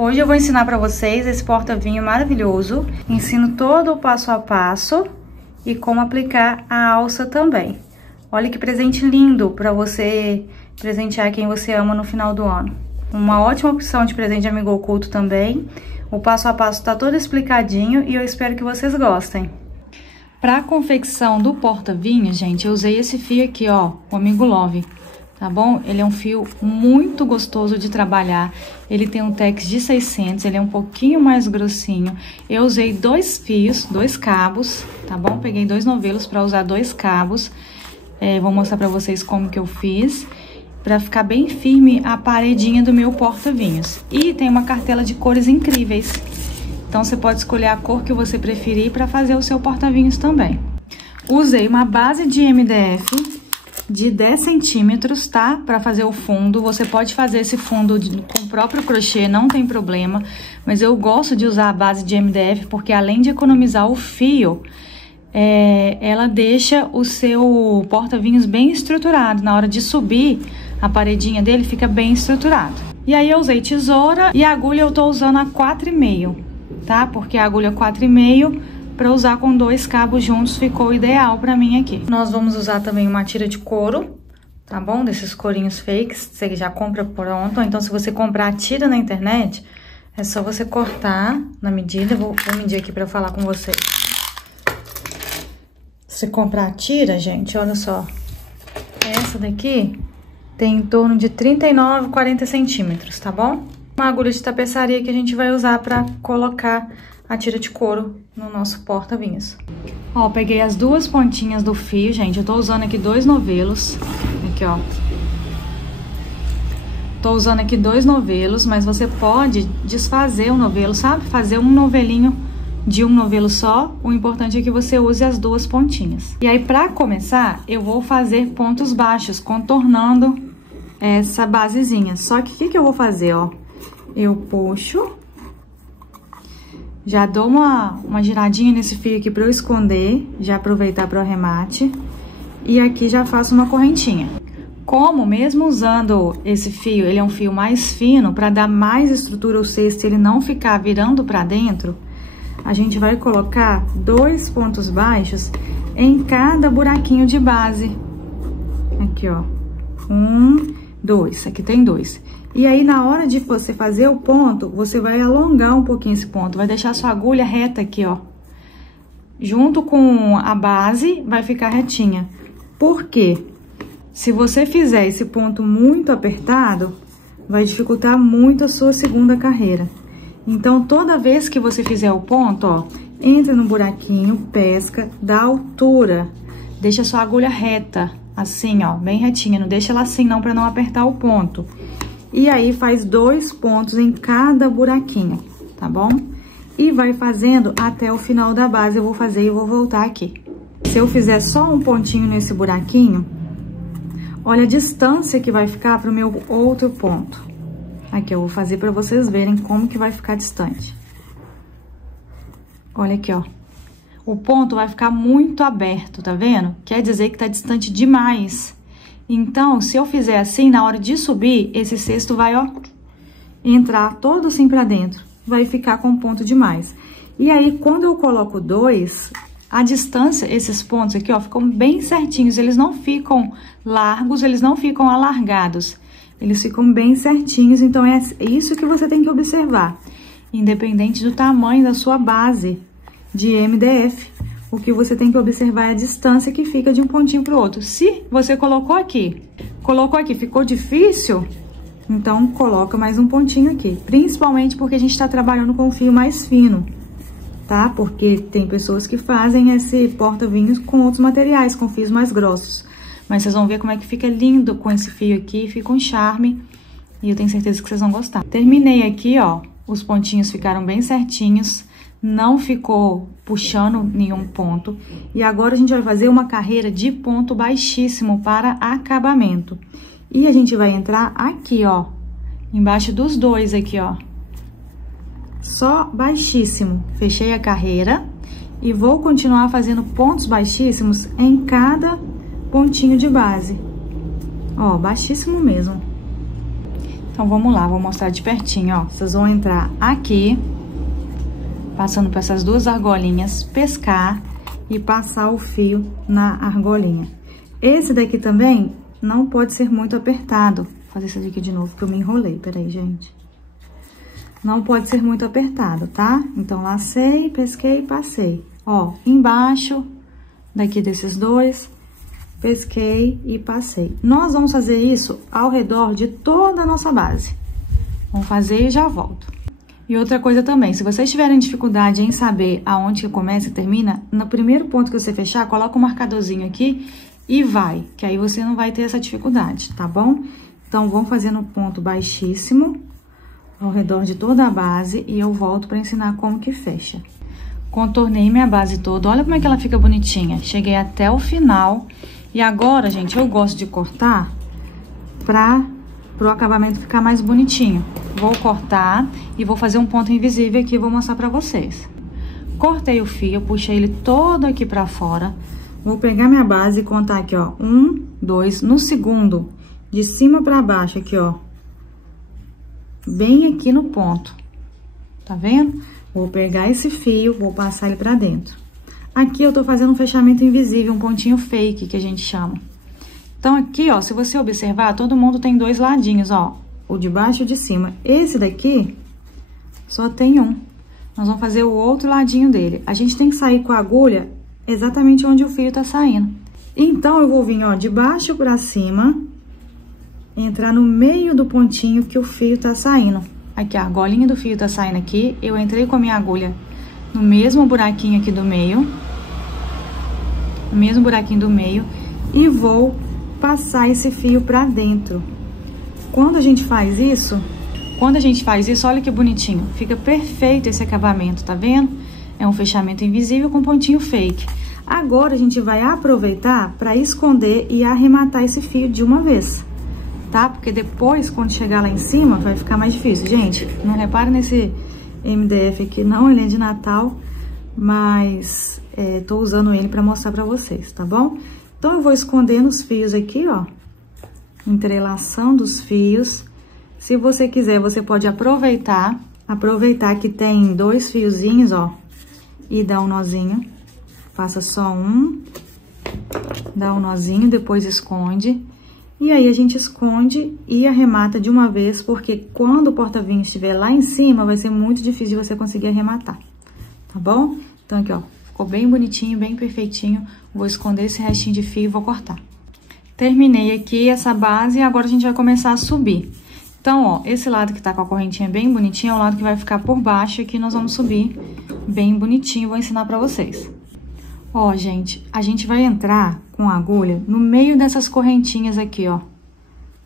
Hoje eu vou ensinar para vocês esse porta-vinho maravilhoso. Ensino todo o passo a passo e como aplicar a alça também. Olha que presente lindo para você presentear quem você ama no final do ano. Uma ótima opção de presente de amigo oculto também. O passo a passo tá todo explicadinho e eu espero que vocês gostem. Para a confecção do porta-vinho, gente, eu usei esse fio aqui, ó, o Amigo Love. Tá bom? Ele é um fio muito gostoso de trabalhar. Ele tem um tex de 600, ele é um pouquinho mais grossinho. Eu usei dois fios, dois cabos, tá bom? Peguei 2 novelos para usar 2 cabos. Vou mostrar para vocês como que eu fiz, para ficar bem firme a paredinha do meu porta-vinhos. E tem uma cartela de cores incríveis. Então, você pode escolher a cor que você preferir para fazer o seu porta-vinhos também. Usei uma base de MDF de 10 centímetros, tá? Para fazer o fundo. Você pode fazer esse fundo com o próprio crochê, não tem problema. Mas eu gosto de usar a base de MDF porque além de economizar o fio, ela deixa o seu porta-vinhos bem estruturado. Na hora de subir, a paredinha dele fica bem estruturado. E aí eu usei tesoura e a agulha eu tô usando a 4,5, tá? Porque a agulha 4,5... para usar com 2 cabos juntos ficou ideal pra mim aqui. Nós vamos usar também uma tira de couro, tá bom? Desses corinhos fakes, você já compra pronto. Então, se você comprar a tira na internet, é só você cortar na medida. Vou medir aqui pra falar com vocês. Se comprar a tira, gente, olha só. Essa daqui tem em torno de 39, 40 centímetros, tá bom? Uma agulha de tapeçaria que a gente vai usar pra colocar a tira de couro no nosso porta-vinhos. Ó, peguei as 2 pontinhas do fio, gente. Eu tô usando aqui 2 novelos. Aqui, ó. Tô usando aqui 2 novelos, mas você pode desfazer o novelo, sabe? Fazer um novelinho de um novelo só. O importante é que você use as 2 pontinhas. E aí, pra começar, eu vou fazer pontos baixos, contornando essa basezinha. Só que o que eu vou fazer, ó? Eu puxo... Já dou uma giradinha nesse fio aqui pra eu esconder, já aproveitar pro arremate. E aqui já faço uma correntinha. Como mesmo usando esse fio, ele é um fio mais fino, pra dar mais estrutura ao cesto e ele não ficar virando pra dentro, a gente vai colocar 2 pontos baixos em cada buraquinho de base. Aqui, ó. 1, 2. Aqui tem 2. E aí, na hora de você fazer o ponto, você vai alongar um pouquinho esse ponto. Vai deixar sua agulha reta aqui, ó. Junto com a base, vai ficar retinha. Por quê? Se você fizer esse ponto muito apertado, vai dificultar muito a sua segunda carreira. Então, toda vez que você fizer o ponto, ó, entra no buraquinho, pesca, dá altura. Deixa sua agulha reta, assim, ó, bem retinha. Não deixa ela assim, não, pra não apertar o ponto. E aí, faz 2 pontos em cada buraquinho, tá bom? E vai fazendo até o final da base. Eu vou fazer e vou voltar aqui. Se eu fizer só um pontinho nesse buraquinho, olha a distância que vai ficar pro meu outro ponto. Aqui, eu vou fazer pra vocês verem como que vai ficar distante. Olha aqui, ó. O ponto vai ficar muito aberto, tá vendo? Quer dizer que tá distante demais. Então, se eu fizer assim, na hora de subir, esse cesto vai, ó, entrar todo assim pra dentro. Vai ficar com ponto demais. E aí, quando eu coloco 2, a distância, esses pontos aqui, ó, ficam bem certinhos. Eles não ficam largos, eles não ficam alargados. Eles ficam bem certinhos, então é isso que você tem que observar. Independente do tamanho da sua base de MDF. O que você tem que observar é a distância que fica de um pontinho pro outro. Se você colocou aqui, ficou difícil, então coloca mais um pontinho aqui. Principalmente porque a gente tá trabalhando com fio mais fino, tá? Porque tem pessoas que fazem esse porta-vinhos com outros materiais, com fios mais grossos. Mas vocês vão ver como é que fica lindo com esse fio aqui, fica um charme. E eu tenho certeza que vocês vão gostar. Terminei aqui, ó, os pontinhos ficaram bem certinhos. Não ficou puxando nenhum ponto. E agora a gente vai fazer uma carreira de ponto baixíssimo para acabamento. E a gente vai entrar aqui, ó, embaixo dos 2 aqui, ó. Só baixíssimo. Fechei a carreira e vou continuar fazendo pontos baixíssimos em cada pontinho de base. Ó, baixíssimo mesmo. Então, vamos lá, vou mostrar de pertinho, ó. Vocês vão entrar aqui, passando por essas duas argolinhas, pescar e passar o fio na argolinha. Esse daqui também não pode ser muito apertado. Vou fazer isso aqui de novo, que eu me enrolei. Peraí, gente. Não pode ser muito apertado, tá? Então, lacei, pesquei e passei. Ó, embaixo daqui desses dois, pesquei e passei. Nós vamos fazer isso ao redor de toda a nossa base. Vamos fazer e já volto. E outra coisa também, se vocês tiverem dificuldade em saber aonde que começa e termina, no primeiro ponto que você fechar, coloca um marcadorzinho aqui e vai, que aí você não vai ter essa dificuldade, tá bom? Então, vamos fazer no ponto baixíssimo, ao redor de toda a base, e eu volto para ensinar como que fecha. Contornei minha base toda, olha como é que ela fica bonitinha. Cheguei até o final. E agora, gente, eu gosto de cortar pro acabamento ficar mais bonitinho. Vou cortar e vou fazer um ponto invisível aqui, vou mostrar pra vocês. Cortei o fio, puxei ele todo aqui pra fora. Vou pegar minha base e contar aqui, ó. 1, 2, no segundo, de cima pra baixo aqui, ó. Bem aqui no ponto. Tá vendo? Vou pegar esse fio, vou passar ele pra dentro. Aqui eu tô fazendo um fechamento invisível, um pontinho fake, que a gente chama. Então, aqui, ó, se você observar, todo mundo tem dois ladinhos, ó. O de baixo e o de cima. Esse daqui só tem um. Nós vamos fazer o outro ladinho dele. A gente tem que sair com a agulha exatamente onde o fio tá saindo. Então, eu vou vir, ó, de baixo pra cima, entrar no meio do pontinho que o fio tá saindo. Aqui, a argolinha do fio tá saindo aqui. Eu entrei com a minha agulha no mesmo buraquinho aqui do meio. No mesmo buraquinho do meio. E vou passar esse fio pra dentro. Quando a gente faz isso, olha que bonitinho. Fica perfeito esse acabamento, tá vendo? É um fechamento invisível com pontinho fake. Agora, a gente vai aproveitar pra esconder e arrematar esse fio de uma vez. Tá? Porque depois, quando chegar lá em cima, vai ficar mais difícil. Gente, não repare nesse MDF aqui, não, ele é de Natal, mas tô usando ele pra mostrar pra vocês, tá bom? Então, eu vou escondendo os fios aqui, ó, entrelaçando os fios. Se você quiser, você pode aproveitar que tem dois fiozinhos, ó, e dá um nozinho. Faça só um, dá um nozinho, depois esconde. E aí, a gente esconde e arremata de uma vez, porque quando o porta-vinho estiver lá em cima, vai ser muito difícil de você conseguir arrematar, tá bom? Então, aqui, ó, ficou bem bonitinho, bem perfeitinho. Vou esconder esse restinho de fio e vou cortar. Terminei aqui essa base e agora a gente vai começar a subir. Então, ó, esse lado que tá com a correntinha bem bonitinha é o lado que vai ficar por baixo e aqui nós vamos subir bem bonitinho. Vou ensinar pra vocês. Ó, gente, a gente vai entrar com a agulha no meio dessas correntinhas aqui, ó.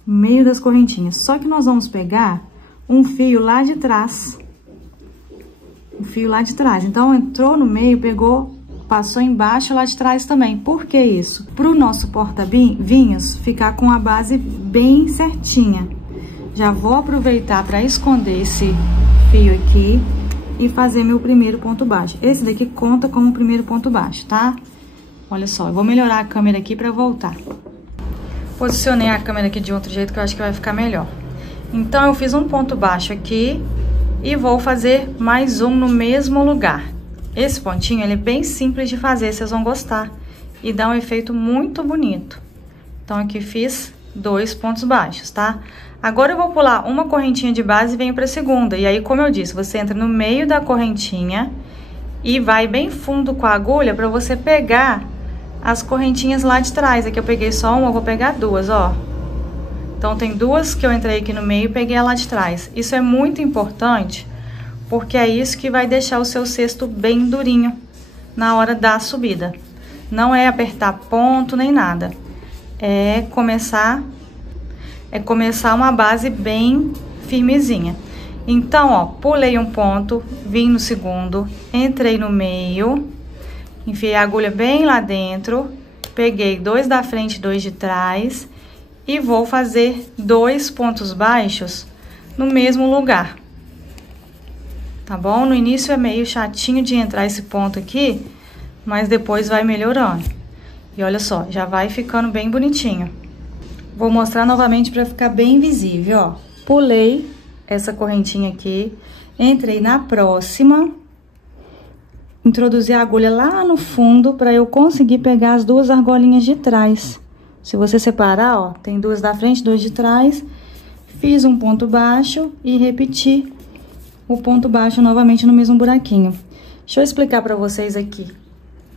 No meio das correntinhas. Só que nós vamos pegar um fio lá de trás. Um fio lá de trás. Então, entrou no meio, pegou, passou embaixo lá de trás também. Por que isso? Pro nosso porta-vinhos ficar com a base bem certinha. Já vou aproveitar para esconder esse fio aqui e fazer meu primeiro ponto baixo. Esse daqui conta como primeiro ponto baixo, tá? Olha só, eu vou melhorar a câmera aqui pra voltar. Posicionei a câmera aqui de outro jeito que eu acho que vai ficar melhor. Então, eu fiz um ponto baixo aqui e vou fazer mais um no mesmo lugar. Esse pontinho, ele é bem simples de fazer, vocês vão gostar. E dá um efeito muito bonito. Então, aqui fiz 2 pontos baixos, tá? Agora, eu vou pular uma correntinha de base e venho pra segunda. E aí, como eu disse, você entra no meio da correntinha e vai bem fundo com a agulha pra você pegar as correntinhas lá de trás. Aqui eu peguei só uma, eu vou pegar 2, ó. Então, tem 2 que eu entrei aqui no meio e peguei lá de trás. Isso é muito importante, porque é isso que vai deixar o seu cesto bem durinho na hora da subida. Não é apertar ponto nem nada. É começar uma base bem firmezinha. Então, ó, pulei um ponto, vim no segundo, entrei no meio, enfiei a agulha bem lá dentro, peguei 2 da frente e 2 de trás e vou fazer 2 pontos baixos no mesmo lugar. Tá bom? No início é meio chatinho de entrar esse ponto aqui, mas depois vai melhorando. E olha só, já vai ficando bem bonitinho. Vou mostrar novamente para ficar bem visível, ó. pulei essa correntinha aqui, entrei na próxima, introduzi a agulha lá no fundo para eu conseguir pegar as duas argolinhas de trás. Se você separar, ó, tem duas da frente, duas de trás. Fiz um ponto baixo e repeti o ponto baixo novamente no mesmo buraquinho. Deixa eu explicar pra vocês aqui,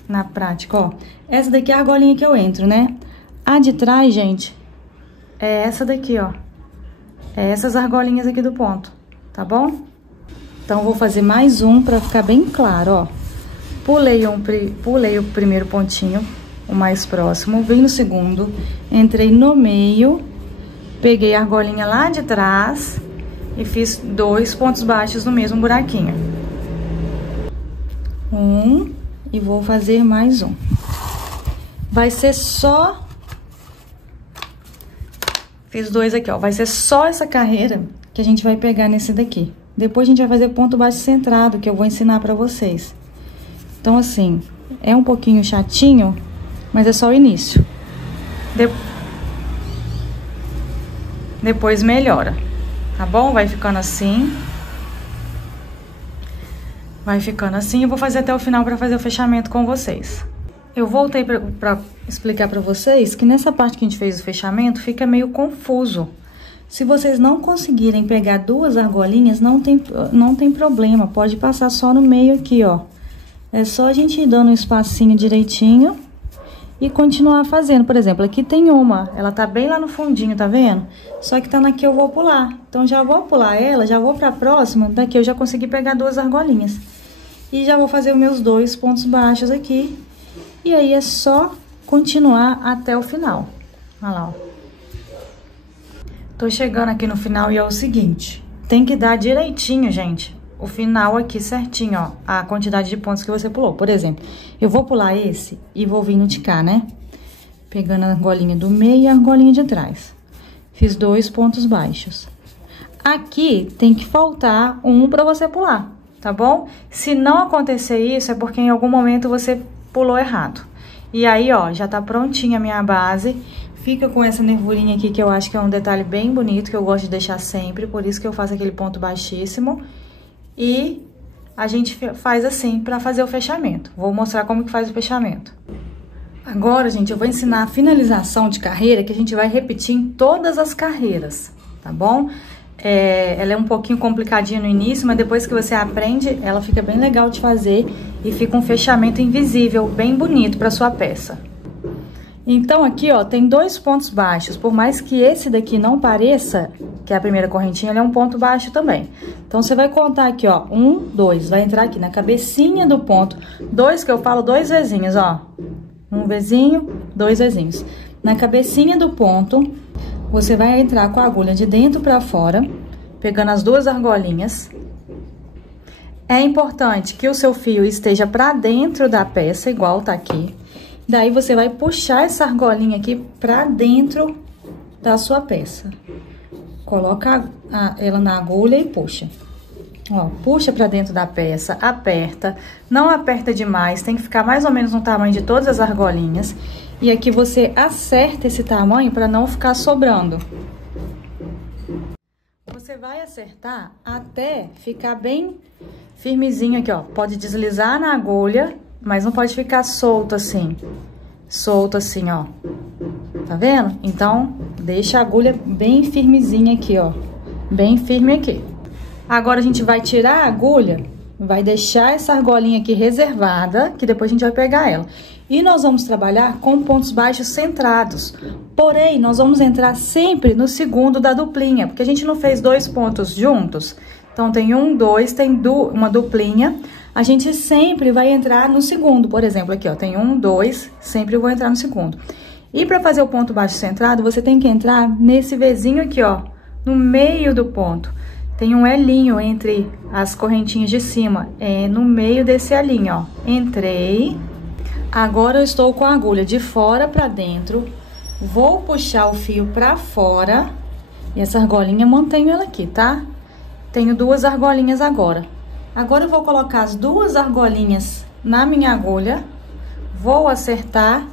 na prática, ó. Essa daqui é a argolinha que eu entro, né? A de trás, gente, é essa daqui, ó. É essas argolinhas aqui do ponto, tá bom? Então, vou fazer mais um pra ficar bem claro, ó. Pulei o primeiro pontinho, o mais próximo, vim no segundo, entrei no meio, peguei a argolinha lá de trás e fiz 2 pontos baixos no mesmo buraquinho. E vou fazer mais um. Vai ser só... Fiz 2 aqui, ó. Vai ser só essa carreira que a gente vai pegar nesse daqui. Depois a gente vai fazer ponto baixo centrado, que eu vou ensinar pra vocês. Então, assim, é um pouquinho chatinho, mas é só o início. Depois melhora, tá bom? Vai ficando assim. Vai ficando assim. Eu vou fazer até o final pra fazer o fechamento com vocês. Eu voltei pra explicar pra vocês que nessa parte que a gente fez o fechamento fica meio confuso. Se vocês não conseguirem pegar duas argolinhas, não tem problema. Pode passar só no meio aqui, ó. É só a gente ir dando um espacinho direitinho e continuar fazendo. Por exemplo, aqui tem uma, ela tá bem lá no fundinho, tá vendo? Só que tá na que eu vou pular. Então, já vou pular ela, já vou pra próxima, daqui eu já consegui pegar duas argolinhas. E já vou fazer os meus 2 pontos baixos aqui. E aí, é só continuar até o final. Olha lá, ó. Tô chegando aqui no final e é o seguinte, tem que dar direitinho, gente, o final aqui certinho, ó, a quantidade de pontos que você pulou. Por exemplo, eu vou pular esse e vou vir no de cá, né? Pegando a argolinha do meio e a argolinha de trás. Fiz 2 pontos baixos. Aqui tem que faltar um pra você pular, tá bom? Se não acontecer isso, é porque em algum momento você pulou errado. E aí, ó, já tá prontinha a minha base. Fica com essa nervurinha aqui, que eu acho que é um detalhe bem bonito, que eu gosto de deixar sempre, por isso que eu faço aquele ponto baixíssimo. E a gente faz assim pra fazer o fechamento. Vou mostrar como que faz o fechamento. Agora, gente, eu vou ensinar a finalização de carreira, que a gente vai repetir em todas as carreiras, tá bom? Ela é um pouquinho complicadinha no início, mas depois que você aprende, ela fica bem legal de fazer e fica um fechamento invisível, bem bonito pra sua peça. Então, aqui, ó, tem 2 pontos baixos. Por mais que esse daqui não pareça, que é a primeira correntinha, ele é um ponto baixo também. Então, você vai contar aqui, ó, 1, 2, vai entrar aqui na cabecinha do ponto. 2, que eu falo 2 vezinhos, ó. 1 vezinho, 2 vezinhos. Na cabecinha do ponto, você vai entrar com a agulha de dentro pra fora, pegando as 2 argolinhas. É importante que o seu fio esteja pra dentro da peça, igual tá aqui. Daí, você vai puxar essa argolinha aqui pra dentro da sua peça. Coloca ela na agulha e puxa. Ó, puxa pra dentro da peça, aperta. Não aperta demais, tem que ficar mais ou menos no tamanho de todas as argolinhas. E aqui você acerta esse tamanho pra não ficar sobrando. Você vai acertar até ficar bem firmezinho aqui, ó. Pode deslizar na agulha, mas não pode ficar solto assim. Solto assim, ó. Tá vendo? Então, deixa a agulha bem firmezinha aqui, ó. Bem firme aqui. Agora, a gente vai tirar a agulha, vai deixar essa argolinha aqui reservada, que depois a gente vai pegar ela. E nós vamos trabalhar com pontos baixos centrados. Porém, nós vamos entrar sempre no segundo da duplinha, porque a gente não fez 2 pontos juntos. Então, tem 1, 2, tem uma duplinha. A gente sempre vai entrar no segundo, por exemplo, aqui, ó, tem 1, 2, sempre eu vou entrar no segundo. E pra fazer o ponto baixo centrado, você tem que entrar nesse Vzinho aqui, ó, no meio do ponto. Tem um Elinho entre as correntinhas de cima, no meio desse Elinho, ó. Entrei. Agora eu estou com a agulha de fora pra dentro, vou puxar o fio pra fora, e essa argolinha mantenho ela aqui, tá? Tenho 2 argolinhas agora. Agora, eu vou colocar as 2 argolinhas na minha agulha, vou acertar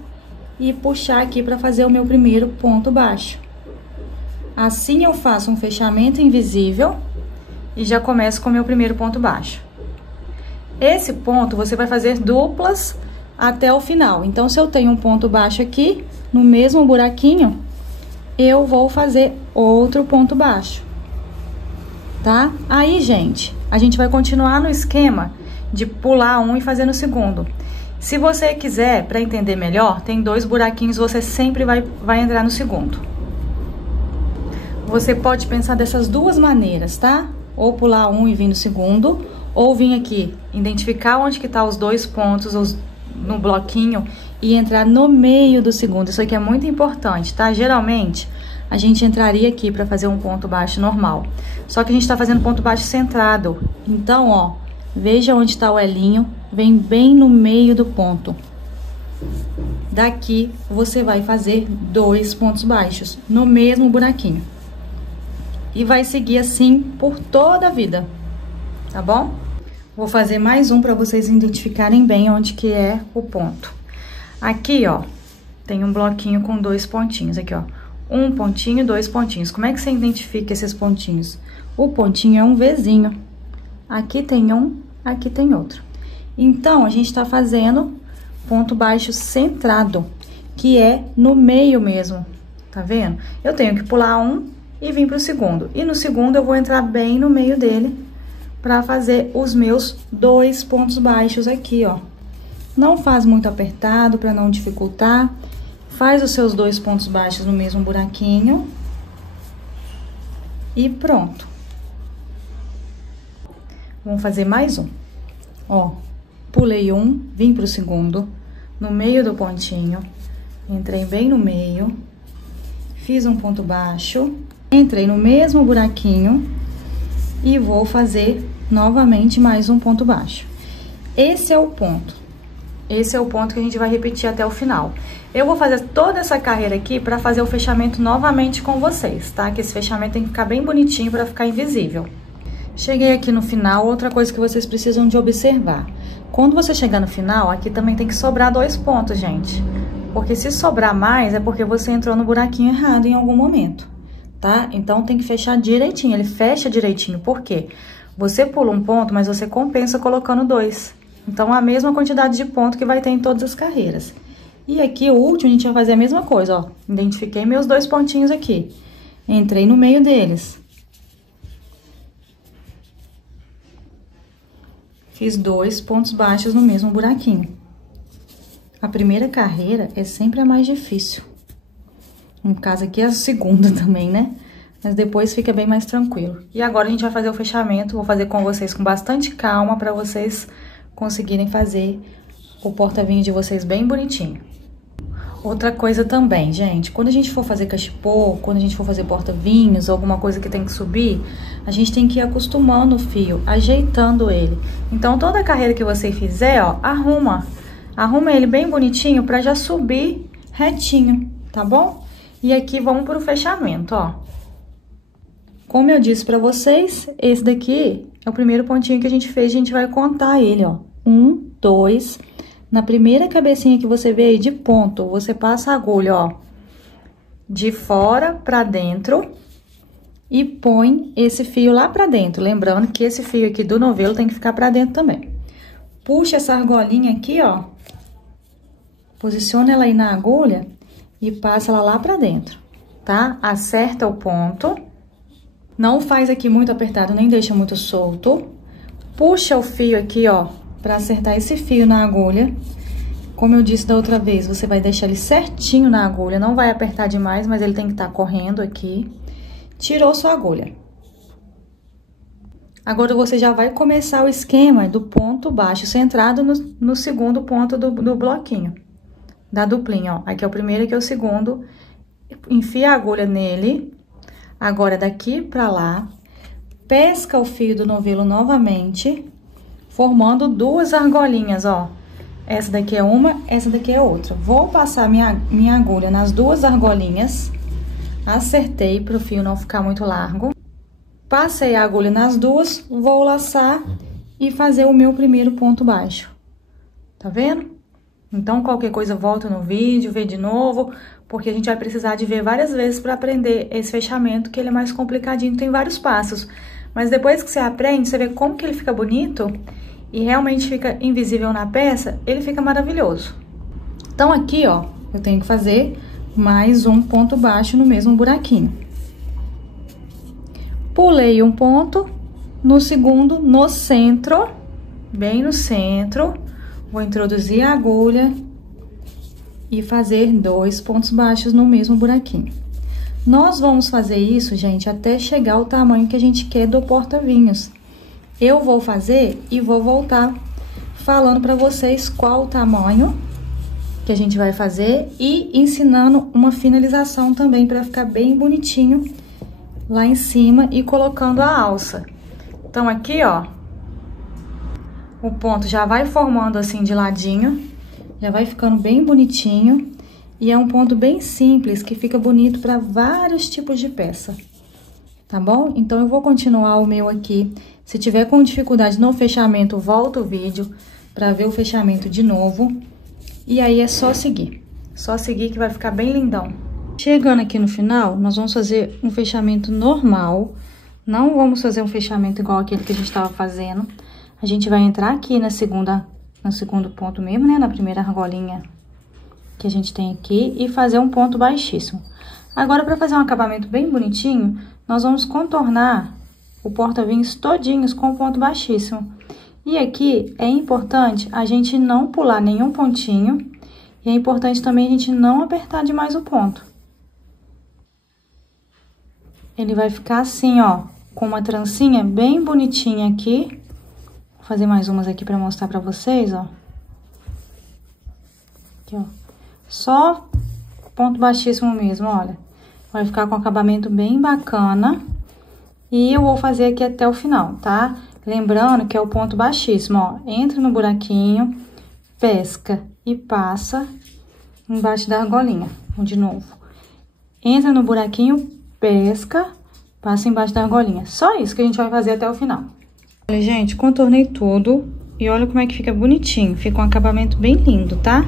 e puxar aqui pra fazer o meu primeiro ponto baixo. Assim eu faço um fechamento invisível e já começo com o meu primeiro ponto baixo. Esse ponto você vai fazer duplas até o final. Então, se eu tenho um ponto baixo aqui, no mesmo buraquinho, eu vou fazer outro ponto baixo, tá? Aí, gente, a gente vai continuar no esquema de pular um e fazer no segundo. Se você quiser, para entender melhor, tem 2 buraquinhos, você sempre vai entrar no segundo. Você pode pensar dessas duas maneiras, tá? Ou pular um e vir no segundo, ou vir aqui, identificar onde que tá os 2 pontos no bloquinho e entrar no meio do segundo. Isso aqui é muito importante, tá? Geralmente, a gente entraria aqui para fazer um ponto baixo normal. Só que a gente tá fazendo ponto baixo centrado. Então, ó, veja onde tá o elinho, vem bem no meio do ponto. Daqui, você vai fazer 2 pontos baixos no mesmo buraquinho. E vai seguir assim por toda a vida, tá bom? Vou fazer mais um para vocês identificarem bem onde que é o ponto. Aqui, ó, tem um bloquinho com 2 pontinhos, aqui, ó. 1 pontinho, 2 pontinhos. Como é que você identifica esses pontinhos? O pontinho é um Vzinho. Aqui tem um, aqui tem outro. Então, a gente tá fazendo ponto baixo centrado, que é no meio mesmo, tá vendo? Eu tenho que pular um e vir pro segundo. E no segundo eu vou entrar bem no meio dele pra fazer os meus 2 pontos baixos aqui, ó. Não faz muito apertado pra não dificultar. Faz os seus 2 pontos baixos no mesmo buraquinho. E pronto. Vamos fazer mais um. Ó, pulei um, vim pro segundo, no meio do pontinho, entrei bem no meio, fiz um ponto baixo, entrei no mesmo buraquinho e vou fazer novamente mais um ponto baixo. Esse é o ponto. Esse é o ponto que a gente vai repetir até o final. Eu vou fazer toda essa carreira aqui para fazer o fechamento novamente com vocês, tá? Que esse fechamento tem que ficar bem bonitinho para ficar invisível. Cheguei aqui no final, outra coisa que vocês precisam de observar. Quando você chegar no final, aqui também tem que sobrar 2 pontos, gente. Porque se sobrar mais, é porque você entrou no buraquinho errado em algum momento, tá? Então, tem que fechar direitinho, ele fecha direitinho. Por quê? Você pula um ponto, mas você compensa colocando 2. Então, a mesma quantidade de ponto que vai ter em todas as carreiras. E aqui, o último, a gente vai fazer a mesma coisa, ó. Identifiquei meus 2 pontinhos aqui. Entrei no meio deles. Fiz 2 pontos baixos no mesmo buraquinho. A primeira carreira é sempre a mais difícil. No caso aqui é a segunda também, né? Mas depois fica bem mais tranquilo. E agora a gente vai fazer o fechamento. Vou fazer com vocês com bastante calma para vocês conseguirem fazer o porta-vinho de vocês bem bonitinho. Outra coisa também, gente, quando a gente for fazer cachepô, quando a gente for fazer porta-vinhos, alguma coisa que tem que subir, a gente tem que ir acostumando o fio, ajeitando ele. Então, toda a carreira que você fizer, ó, arruma ele bem bonitinho pra já subir retinho, tá bom? E aqui vamos pro fechamento, ó. Como eu disse pra vocês, esse daqui é o primeiro pontinho que a gente fez, a gente vai contar ele, ó. 1, 2... Na primeira cabecinha que você vê aí de ponto, você passa a agulha, ó, de fora pra dentro e põe esse fio lá pra dentro. Lembrando que esse fio aqui do novelo tem que ficar pra dentro também. Puxa essa argolinha aqui, ó, posiciona ela aí na agulha e passa ela lá pra dentro, tá? Acerta o ponto. Não faz aqui muito apertado, nem deixa muito solto. Puxa o fio aqui, ó, pra acertar esse fio na agulha. Como eu disse da outra vez, você vai deixar ele certinho na agulha, não vai apertar demais, mas ele tem que estar correndo aqui. Tirou sua agulha. Agora, você já vai começar o esquema do ponto baixo centrado no segundo ponto do bloquinho, da duplinha, ó. Aqui é o primeiro, aqui é o segundo. Enfia a agulha nele. Agora, daqui pra lá, pesca o fio do novelo novamente, formando 2 argolinhas, ó. Essa daqui é uma, essa daqui é outra. Vou passar minha agulha nas 2 argolinhas. Acertei pro fio não ficar muito largo. Passei a agulha nas 2, vou laçar e fazer o meu primeiro ponto baixo. Tá vendo? Então, qualquer coisa, volta no vídeo, vê de novo, porque a gente vai precisar de ver várias vezes para aprender esse fechamento, que ele é mais complicadinho, tem vários passos. Mas depois que você aprende, você vê como que ele fica bonito e realmente fica invisível na peça, ele fica maravilhoso. Então, aqui, ó, eu tenho que fazer mais um ponto baixo no mesmo buraquinho. Pulei um ponto, no segundo, no centro, bem no centro, vou introduzir a agulha e fazer 2 pontos baixos no mesmo buraquinho. Nós vamos fazer isso, gente, até chegar ao tamanho que a gente quer do porta-vinhos. Eu vou fazer e vou voltar falando pra vocês qual o tamanho que a gente vai fazer e ensinando uma finalização também pra ficar bem bonitinho lá em cima e colocando a alça. Então, aqui, ó, o ponto já vai formando assim de ladinho, já vai ficando bem bonitinho. E é um ponto bem simples, que fica bonito para vários tipos de peça, tá bom? Então, eu vou continuar o meu aqui. Se tiver com dificuldade no fechamento, volta o vídeo para ver o fechamento de novo. E aí, é só seguir que vai ficar bem lindão. Chegando aqui no final, nós vamos fazer um fechamento normal. Não vamos fazer um fechamento igual aquele que a gente estava fazendo. A gente vai entrar aqui no segundo ponto mesmo, né? Na primeira argolinha que a gente tem aqui e fazer um ponto baixíssimo. Agora, para fazer um acabamento bem bonitinho, nós vamos contornar o porta-vinhos todinhos com ponto baixíssimo. E aqui é importante a gente não pular nenhum pontinho e é importante também a gente não apertar demais o ponto. Ele vai ficar assim, ó, com uma trancinha bem bonitinha aqui. Vou fazer mais umas aqui para mostrar para vocês, ó. Aqui, ó. Só ponto baixíssimo mesmo, olha. Vai ficar com um acabamento bem bacana. E eu vou fazer aqui até o final, tá? Lembrando que é o ponto baixíssimo, ó. Entra no buraquinho, pesca e passa embaixo da argolinha. De novo. Entra no buraquinho, pesca, passa embaixo da argolinha. Só isso que a gente vai fazer até o final. Olha, gente, contornei tudo. E olha como é que fica bonitinho. Fica um acabamento bem lindo, tá?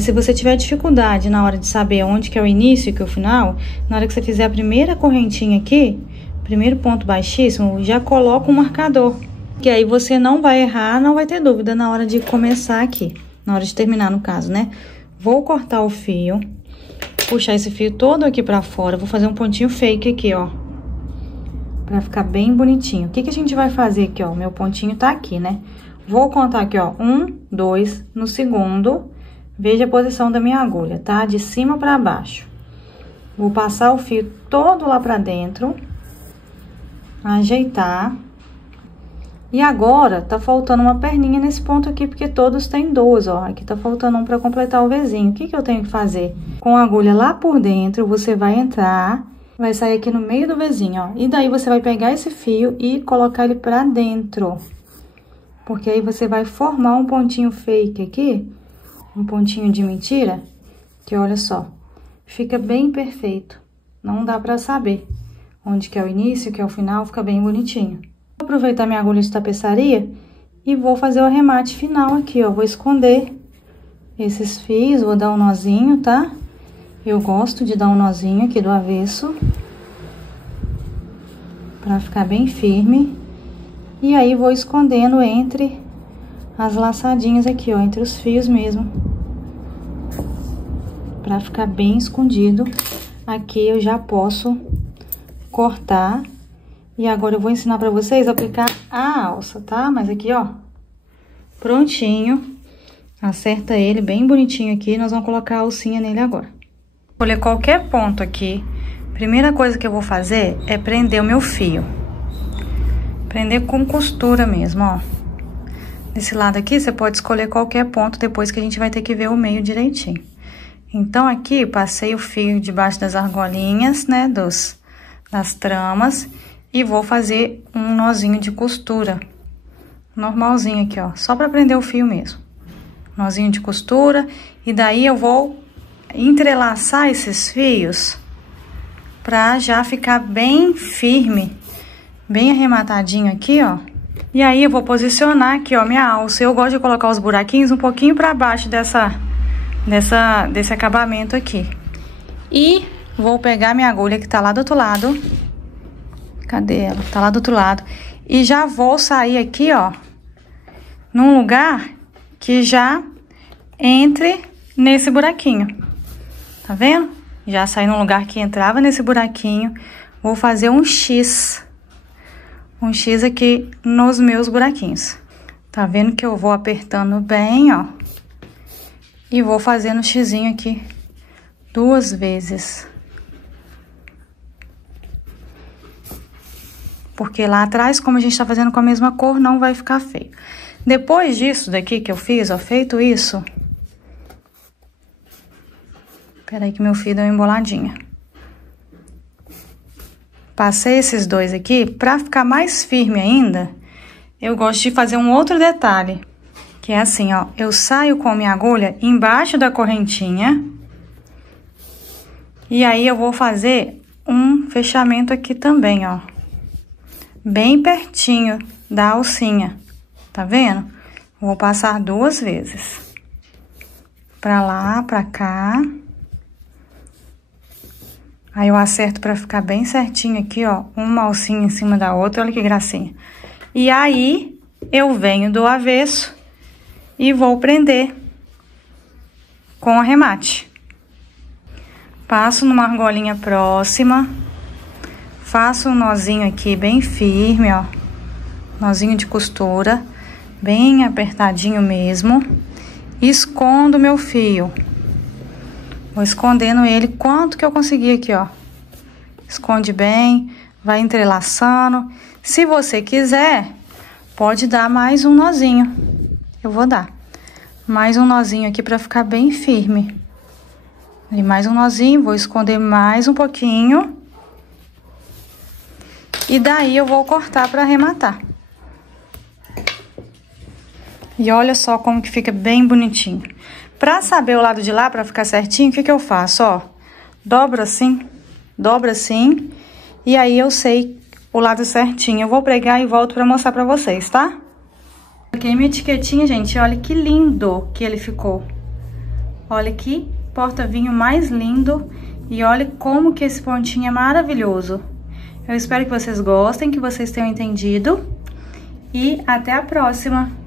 Se você tiver dificuldade na hora de saber onde que é o início e que é o final, na hora que você fizer a primeira correntinha aqui, primeiro ponto baixíssimo, já coloca um marcador. Que aí você não vai errar, não vai ter dúvida na hora de começar aqui. Na hora de terminar, no caso, né? Vou cortar o fio, puxar esse fio todo aqui pra fora. Vou fazer um pontinho fake aqui, ó. Pra ficar bem bonitinho. O que que a gente vai fazer aqui, ó? Meu pontinho tá aqui, né? Vou contar aqui, ó. 1, 2, no segundo... Veja a posição da minha agulha, tá? De cima pra baixo. Vou passar o fio todo lá pra dentro. Ajeitar. E agora, tá faltando uma perninha nesse ponto aqui, porque todos têm 2, ó. Aqui tá faltando um pra completar o Vzinho. O que que eu tenho que fazer? Com a agulha lá por dentro, você vai entrar, vai sair aqui no meio do Vzinho, ó. E daí, você vai pegar esse fio e colocar ele pra dentro. Porque aí, você vai formar um pontinho fake aqui. Um pontinho de mentira, que olha só, fica bem perfeito. Não dá pra saber onde que é o início, que é o final, fica bem bonitinho. Vou aproveitar minha agulha de tapeçaria e vou fazer o arremate final aqui, ó. Vou esconder esses fios, vou dar um nozinho, tá? Eu gosto de dar um nozinho aqui do avesso, pra ficar bem firme. E aí, vou escondendo entre as laçadinhas aqui, ó, entre os fios mesmo. Pra ficar bem escondido. Aqui eu já posso cortar. E agora eu vou ensinar pra vocês a aplicar a alça, tá? Mas aqui, ó, prontinho. Acerta ele bem bonitinho aqui. Nós vamos colocar a alcinha nele agora. Escolher qualquer ponto aqui. Primeira coisa que eu vou fazer é prender o meu fio. Prender com costura mesmo, ó. Desse lado aqui, você pode escolher qualquer ponto, depois que a gente vai ter que ver o meio direitinho. Então, aqui, passei o fio debaixo das argolinhas, né, das tramas, e vou fazer um nozinho de costura. Normalzinho aqui, ó, só pra prender o fio mesmo. Nozinho de costura, e daí eu vou entrelaçar esses fios pra já ficar bem firme, bem arrematadinho aqui, ó. E aí eu vou posicionar aqui, ó, minha alça. Eu gosto de colocar os buraquinhos um pouquinho pra baixo desse acabamento aqui. E vou pegar minha agulha que tá lá do outro lado. Cadê ela? Tá lá do outro lado. E já vou sair aqui, ó, num lugar que já entre nesse buraquinho. Tá vendo? Já saí num lugar que entrava nesse buraquinho. Vou fazer um X. Um X aqui nos meus buraquinhos. Tá vendo que eu vou apertando bem, ó. E vou fazendo o xizinho aqui 2 vezes. Porque lá atrás, como a gente tá fazendo com a mesma cor, não vai ficar feio. Depois disso daqui que eu fiz, ó, feito isso... Peraí que meu fio deu uma emboladinha. Passei esses 2 aqui, pra ficar mais firme ainda, eu gosto de fazer um outro detalhe. Que é assim, ó, eu saio com a minha agulha embaixo da correntinha. E aí eu vou fazer um fechamento aqui também, ó. Bem pertinho da alcinha, tá vendo? Vou passar 2 vezes. Pra lá, pra cá. Aí eu acerto pra ficar bem certinho aqui, ó, uma alcinha em cima da outra, olha que gracinha. E aí, eu venho do avesso e vou prender com arremate. Passo numa argolinha próxima, faço um nozinho aqui bem firme, ó, nozinho de costura, bem apertadinho mesmo. Escondo meu fio. Vou escondendo ele quanto que eu conseguir aqui, ó. Esconde bem, vai entrelaçando. Se você quiser, pode dar mais um nozinho. Eu vou dar mais um nozinho aqui pra ficar bem firme. E mais um nozinho, vou esconder mais um pouquinho. E daí eu vou cortar pra arrematar. E olha só como que fica bem bonitinho. Pra saber o lado de lá, pra ficar certinho, o que que eu faço, ó? Dobro assim, e aí eu sei o lado certinho. Eu vou pregar e volto pra mostrar pra vocês, tá? Coloquei minha etiquetinha, gente, olha que lindo que ele ficou. Olha que porta-vinho mais lindo e olha como que esse pontinho é maravilhoso. Eu espero que vocês gostem, que vocês tenham entendido e até a próxima!